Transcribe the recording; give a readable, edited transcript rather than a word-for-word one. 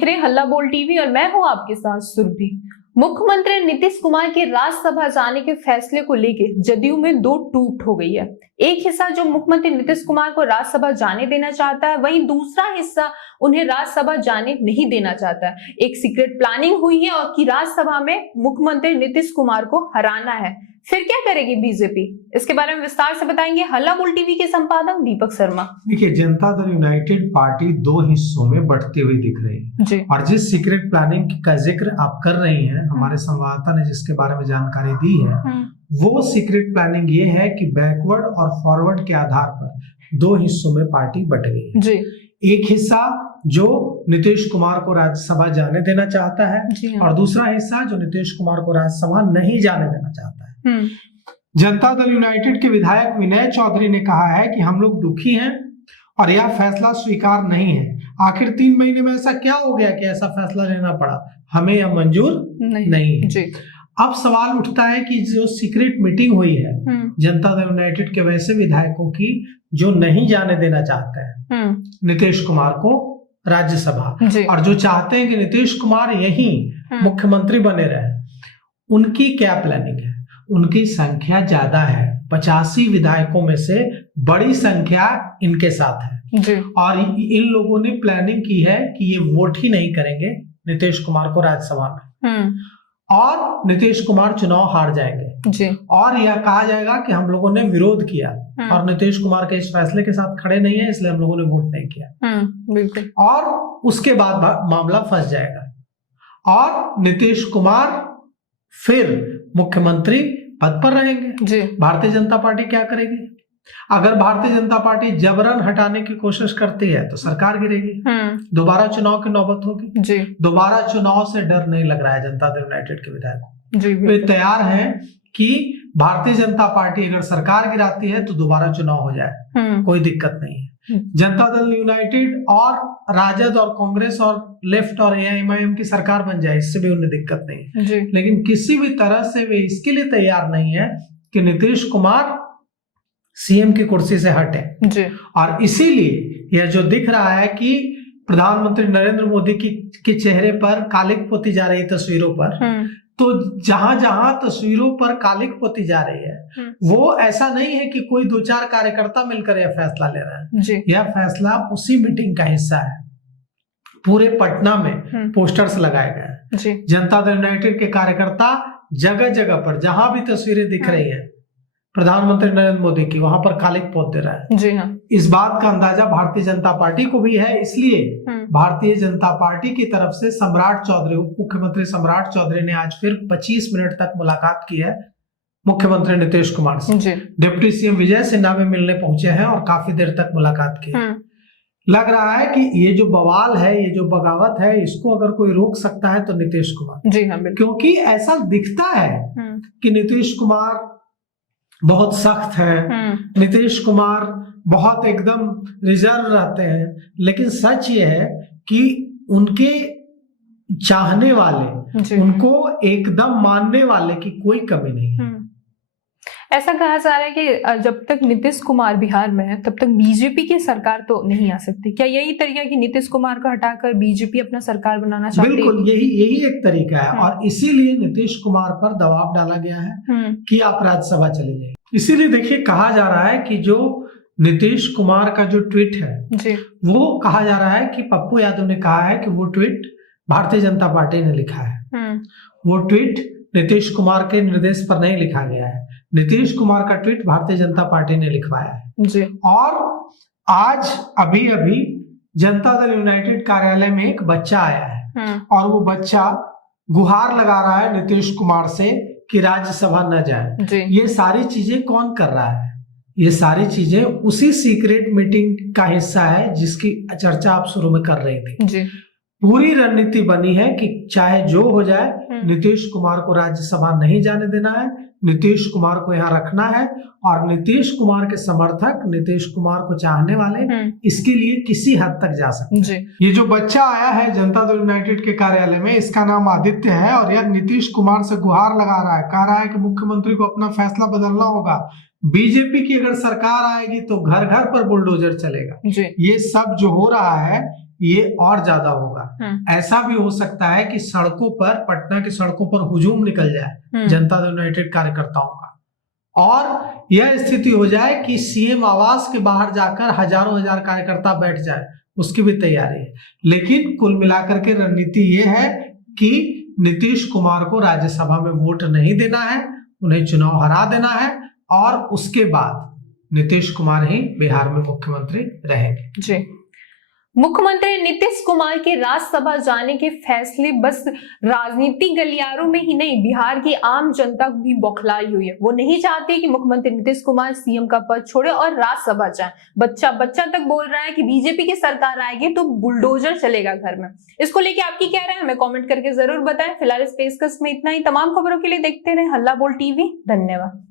देख रहे हैं हल्ला बोल टीवी और मैं हूं आपके साथ सुरभि। मुख्यमंत्री नीतीश कुमार के राज्यसभा जाने के फैसले को लेकर जदयू में दो टूट हो गई है। एक हिस्सा जो मुख्यमंत्री नीतीश कुमार को राज्यसभा जाने देना चाहता है, वहीं दूसरा हिस्सा उन्हें राज्यसभा जाने नहीं देना चाहता है। एक सीक्रेट प्लानिंग हुई है और कि राज्यसभा में मुख्यमंत्री नीतीश कुमार को हराना है। फिर क्या करेगी बीजेपी, इसके बारे में विस्तार से बताएंगे हल्ला बोल टीवी के संपादक दीपक शर्मा। देखिए, जनता दल यूनाइटेड पार्टी दो हिस्सों में बढ़ती हुई दिख रही है और जिस सीक्रेट प्लानिंग का जिक्र आप कर रही हैं, हमारे संवाददाता ने जिसके बारे में जानकारी दी है, वो सीक्रेट प्लानिंग ये है कि बैकवर्ड और फॉरवर्ड के आधार पर दो हिस्सों में पार्टी बट गई है। एक हिस्सा जो नीतीश कुमार को राज्यसभा जाने देना चाहता है और दूसरा हिस्सा जो नीतीश कुमार को राज्यसभा नहीं जाने देना चाहता है। जनता दल यूनाइटेड के विधायक विनय चौधरी ने कहा है कि हम लोग दुखी हैं और यह फैसला स्वीकार नहीं है। आखिर 3 महीने में ऐसा क्या हो गया कि ऐसा फैसला लेना पड़ा, हमें यह मंजूर नहीं है। अब सवाल उठता है कि जो सीक्रेट मीटिंग हुई है जनता दल यूनाइटेड के वैसे विधायकों की जो नहीं जाने देना चाहते हैं नीतीश कुमार को राज्यसभा, और जो चाहते हैं कि नीतीश कुमार यही मुख्यमंत्री बने रहे, उनकी क्या प्लानिंग है। उनकी संख्या ज्यादा है, 85 विधायकों में से बड़ी संख्या इनके साथ है और इन लोगों ने प्लानिंग की है कि ये वोट ही नहीं करेंगे नीतीश कुमार को राज्यसभा में और नीतीश कुमार चुनाव हार जाएंगे और यह कहा जाएगा कि हम लोगों ने विरोध किया और नीतीश कुमार के इस फैसले के साथ खड़े नहीं है, इसलिए हम लोगों ने वोट नहीं किया और उसके बाद मामला फंस जाएगा और नीतीश कुमार फिर मुख्यमंत्री पद पर रहेंगे। भारतीय जनता पार्टी क्या करेगी? अगर भारतीय जनता पार्टी जबरन हटाने की कोशिश करती है तो सरकार गिरेगी, दोबारा चुनाव की नौबत होगी। दोबारा चुनाव से डर नहीं लग रहा है जनता दल यूनाइटेड के विधायकों। वे तैयार हैं कि भारतीय जनता पार्टी अगर सरकार गिराती है तो दोबारा चुनाव हो जाए, कोई दिक्कत नहीं है। जनता दल यूनाइटेड और राजद और कांग्रेस और लेफ्ट और एआईएमआईएम की सरकार बन जाए, इससे भी उन्हें दिक्कत नहीं है, लेकिन किसी भी तरह से वे इसके लिए तैयार नहीं है कि नीतीश कुमार सीएम की कुर्सी से हटे। और इसीलिए यह जो दिख रहा है कि प्रधानमंत्री नरेंद्र मोदी के चेहरे पर कालिक पोती जा रही तस्वीरों पर, तो जहां जहां तस्वीरों पर कालिक पोती जा रही है वो ऐसा नहीं है कि कोई 2-4 कार्यकर्ता मिलकर यह फैसला ले रहा है। यह फैसला उसी मीटिंग का हिस्सा है। पूरे पटना में पोस्टर्स लगाए गए हैं। जनता दल यूनाइटेड के कार्यकर्ता जगह जगह पर जहां भी तस्वीरें दिख रही है प्रधानमंत्री नरेंद्र मोदी की, वहां पर कालिक पोत दे रहा है। इस बात का अंदाजा भारतीय जनता पार्टी को भी है, इसलिए भारतीय जनता पार्टी की तरफ से सम्राट चौधरी, उप मुख्यमंत्री सम्राट चौधरी ने आज फिर 25 मिनट तक मुलाकात की है मुख्यमंत्री नीतीश कुमार से। डिप्टी सीएम विजय सिन्हा में मिलने पहुंचे हैं और काफी देर तक मुलाकात की है। लग रहा है कि ये जो बवाल है, ये जो बगावत है, इसको अगर कोई रोक सकता है तो नीतीश कुमार। क्योंकि ऐसा दिखता है कि नीतीश कुमार बहुत सख्त है, नीतीश कुमार बहुत एकदम रिजर्व रहते हैं, लेकिन सच ये है कि उनके चाहने वाले, उनको एकदम मानने वाले की कोई कमी नहीं है। ऐसा कहा जा रहा है कि जब तक नीतीश कुमार बिहार में है तब तक बीजेपी की सरकार तो नहीं आ सकती। क्या यही तरीका कि नीतीश कुमार को हटाकर बीजेपी अपना सरकार बनाना चाहती है? बिल्कुल, यही एक तरीका है और इसीलिए नीतीश कुमार पर दबाव डाला गया है कि आप राज्यसभा चले जाइए। इसीलिए देखिए, कहा जा रहा है कि जो नीतीश कुमार का जो ट्वीट है वो कहा जा रहा है कि पप्पू यादव ने कहा है कि वो ट्वीट भारतीय जनता पार्टी ने लिखा है। वो ट्वीट नीतीश कुमार के निर्देश पर नहीं लिखा गया है। नीतीश कुमार का ट्वीट भारतीय जनता पार्टी ने लिखवाया है। और आज अभी जनता दल यूनाइटेड कार्यालय में एक बच्चा आया है और वो बच्चा गुहार लगा रहा है नीतीश कुमार से कि राज्यसभा न जाए। ये सारी चीजें कौन कर रहा है? ये सारी चीजें उसी सीक्रेट मीटिंग का हिस्सा है जिसकी चर्चा आप शुरू में कर रही थी। पूरी रणनीति बनी है कि चाहे जो हो जाए, नीतीश कुमार को राज्यसभा नहीं जाने देना है, नीतीश कुमार को यहाँ रखना है और नीतीश कुमार के समर्थक, नीतीश कुमार को चाहने वाले इसके लिए किसी हद तक जा सकते हैं। ये जो बच्चा आया है जनता दल यूनाइटेड के कार्यालय में, इसका नाम आदित्य है और यह नीतीश कुमार से गुहार लगा रहा है, कह रहा है कि मुख्यमंत्री को अपना फैसला बदलना होगा। बीजेपी की अगर सरकार आएगी तो घर घर पर बुलडोजर चलेगा। ये सब जो हो रहा है ये और ज्यादा होगा। ऐसा भी हो सकता है कि सड़कों पर, पटना की सड़कों पर हुजूम निकल जाए जनता दल यूनाइटेड कार्यकर्ताओं का, और यह स्थिति हो जाए कि सीएम आवास के बाहर जाकर हजारों हजार कार्यकर्ता बैठ जाए, उसकी भी तैयारी है। लेकिन कुल मिलाकर के रणनीति ये है कि नीतीश कुमार को राज्यसभा में वोट नहीं देना है, उन्हें चुनाव हरा देना है, और उसके बाद नीतीश कुमार ही बिहार में मुख्यमंत्री रहेंगे। जी, मुख्यमंत्री नीतीश कुमार के राज्यसभा जाने के फैसले बस राजनीतिक गलियारों में ही नहीं, बिहार की आम जनता भी बौखलाई हुई है। वो नहीं चाहते कि मुख्यमंत्री नीतीश कुमार सीएम का पद छोड़े और राज्यसभा जाए। बच्चा तक बोल रहा है कि बीजेपी की सरकार आएगी तो बुलडोजर चलेगा घर में। इसको लेके आपकी क्या राय है, हमें कमेंट करके जरूर बताएं। फिलहाल इस पेशकश में इतना ही। तमाम खबरों के लिए देखते रहे हल्ला बोल टीवी। धन्यवाद।